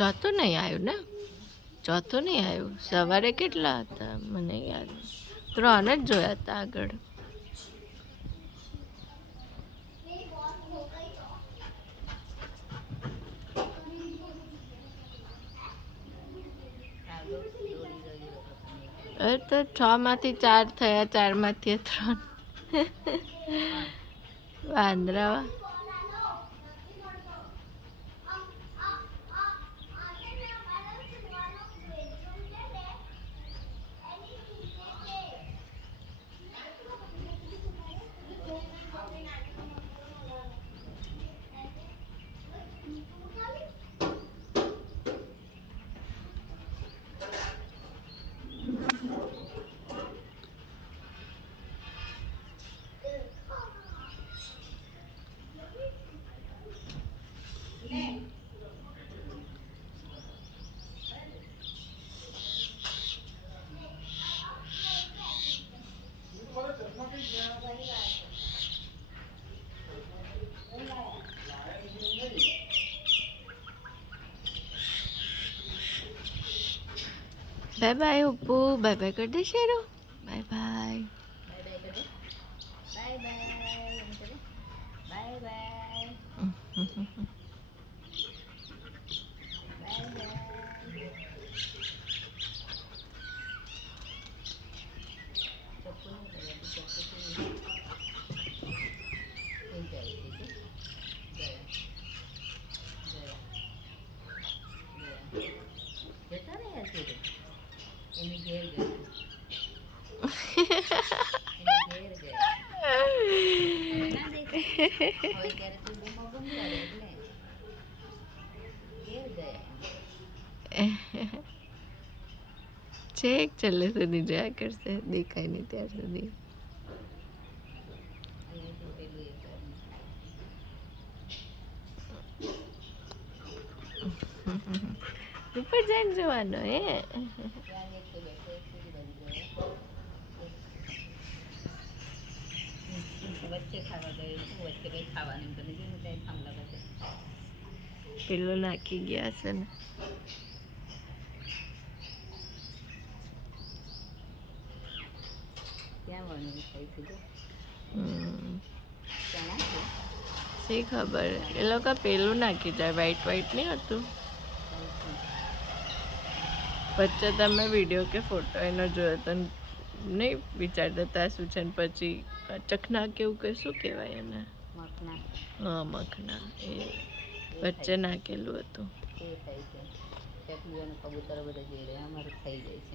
ચોથું નહીં આવ્યું ને, ચોથું નહીં આવ્યું. સવારે કેટલા હતા મને યાદ, 3 જ જોયા હતા આગળ. અરે તો 6 માંથી 4 થયા, 4 માંથી 3 વાંદરા. બાય બાય ઉપ્પુ, બાય બાય કરી દે શેરો. Bye bye. છેક છેલ્લે સુધી જોયા કરશે, દેખાય નહીં ત્યાર સુધી. ઉપર જઈને જોવાનો હે. પેલો નાખી ગયા છે ને. શી ખબર, એ લોકો પેલું નાખી જાય, વ્હાઈટ વ્હાઈટ નહીં હતું. વચ્ચે તમે વિડીયો કે ફોટો એનો જોયો તો નહીં વિચારતા હતા શું છે, ને પછી ચખના કેવું કે શું કહેવાય એને? હા મખના, એ વચ્ચે નાખેલું હતું. કબૂતર બધા જોઈ રહ્યા, અમારે થઈ જાય છે.